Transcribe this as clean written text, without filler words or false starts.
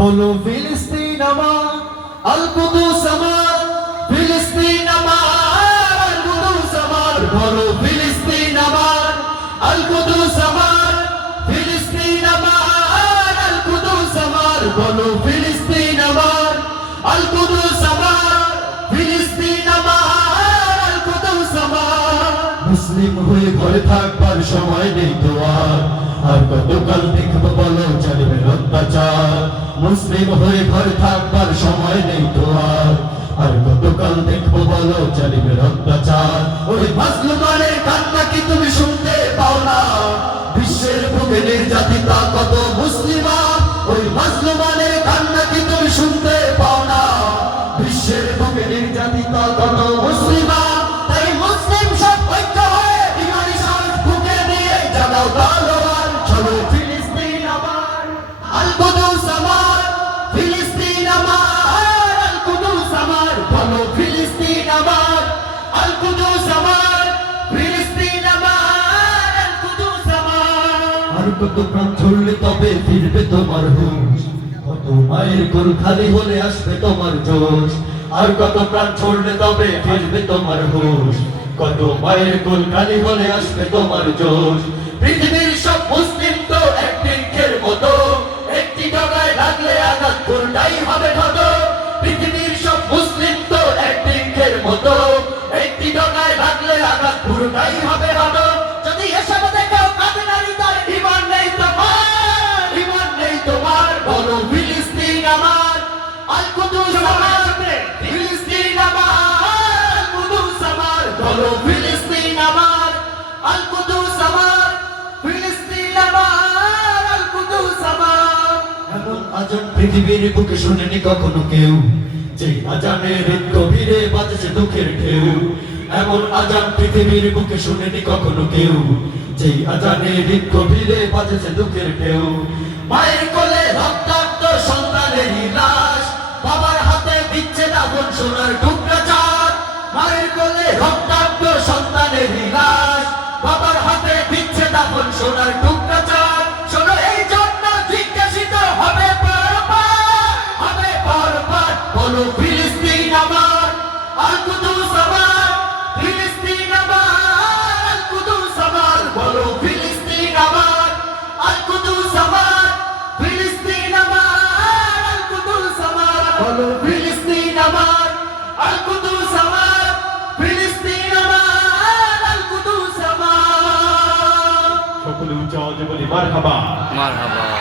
বলো ফিলিস্তিন আমার, আল কুদুস আমার, ফিলিস্তিন আমার, আল কুদুস আমার। বলো ফিলিস্তিন আমার, আল কুদুস আমার, ফিলিস্তিন আমার, আল কুদুস আমার। বলো ফিলিস্তিন আমার, আল কুদুস আমার, ফিলিস্তিন আমার, আল কুদুস আমার। মুসলিম হয়ে ঘরে থাকবার সময় নেই তো আর কতকাল দেখবো বলো চলবে অত্যাচার। মুসলিম হয়ে ঘরে থাকবার সময় নেই তো আর কতকাল দেখবো বলো চলবে অত্যাচার। ওই মাজলুমের কান্না কি তুমি শুনতে পাও না? বিশ্বের বুকে নির্যাতিতা কত মুসলিমা, ওই মাজলুমের কান্না কি তুমি শুনতে পাও না? বিশ্বের বুকে নির্যাতিতা কত মুসলিমা। তাই মুসলিম সব ঐক্য হয়ে ইমানি সাহস বুকে নিয়ে জাগাও তলোয়ার। চলো ফিলিস্তিন আমার, আল কুদুস আমার, ফিলিস্তিন আমার, আল কুদুস আমার। বলো ফিলিস্তিন আমার, আল কুদুস আমার, ফিলিস্তিন আমার, আল কুদুস আমার। আর কত প্রাণ ছড়লে তবে ফিরবে তোমার হুঁশ, কত মায়ের কোল খালি হলে আসবে তোমার জোশ। আর কত প্রাণ ছড়লে তবে ফিরবে তোমার হুঁশ, কত মায়ের কোল খালি হলে আসবে তোমার জোশ। পৃথিবীর সব মুসলিম তো একদিকের মতো, একটি ডগায় লাগলে আঘাত কোনটাই হবে ক্ষত। পৃথিবীর সব মুসলিম তো একদিকের মতো, একটি ডগায় লাগলে আঘাত পুরোটাই হবে ক্ষত। যদি এসব দেখাও কাঁদে নারী তার ঈমান নেই তোমার, ঈমান নেই তোমার। বলো ফিলিস্তিন আমার, আল কুদুস আমার, ফিলিস্তিন আমার, আল কুদুস আমার। বলো ফিলিস্তিন আমার, আল কুদুস আমার, ফিলিস্তিন আমার, আল কুদুস আমার। এমন আজান পৃথিবীর বুকে শুনেনি কখনো কেউ, যেই আজানের গভীরে বাজছে দুঃখের ঢেউ। এমন আজান পৃথিবীর বুকে শুনেনি কখনো কেউ, যেই আজানের গভীরে বাজছে দুঃখের ঢেউ। মায়ের কোলে রক্তাক্ত সন্তানেরই লাশ, বাবার হাতে দিচ্ছে দাফন সোনার টুকরা চাঁদ। মায়ের কোলে রক্তাক্ত সন্তানেরই লাশ, বাবার হাতে দিচ্ছে দাফন সোনার টুকরা চাঁদ। শোনো এই জন্য জিজ্ঞাসিত হবে বারবার, হবে বারবার। বলো ফিলিস্তিন আমার, আল কুদুস আমার, ফিলিস্তিন আমার, আল কুদুস আমার। বলো ফিলিস্তিন আমার, আল কুদুস আমার, ফিলিস্তিন আমার, আল কুদুস আমার। বলো ফিলিস্তিন আমার, আল কুদুস আমার, ফিলিস্তিন আমার, আল কুদুস আমার। সকলে উচ্চ আওয়াজে বলি মারহাবা। মারহাবা।